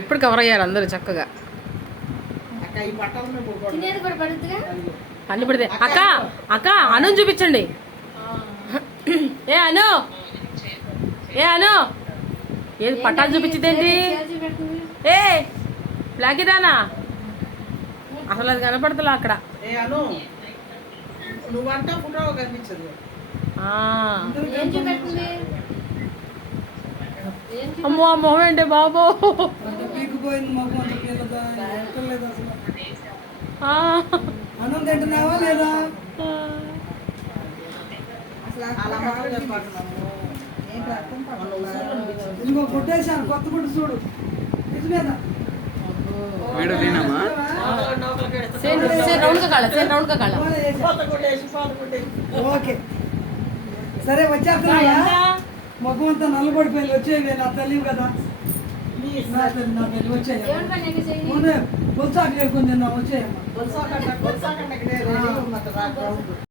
ఇప్పుడు కవర్ అయ్యారు అందరూ చక్కగా. అన్ని పడితే అక్క అక్క అను చూపించండి. ఏ అను ఏది పట్టాలు చూపించిందేంటి? ఏ బ్లాక్ ఇదానా అసలు అది కనపడతలా అక్కడ. అమ్మో ఆ మొహం ఏంటి బాబో. అన్నం తింటున్నావా లేదా? ఇంకో కొట్టేశాను, కొత్త గుడ్డు చూడు ఇది మీద. ఓకే సరే వచ్చేస్తున్నాయా? మొఖం అంతా నల్లబడిపోయింది. వచ్చేవి నా తెలియదు కదా, నా తెలివి వచ్చాయి. బొత్సాకు లేకుండా వచ్చేయమ్మా.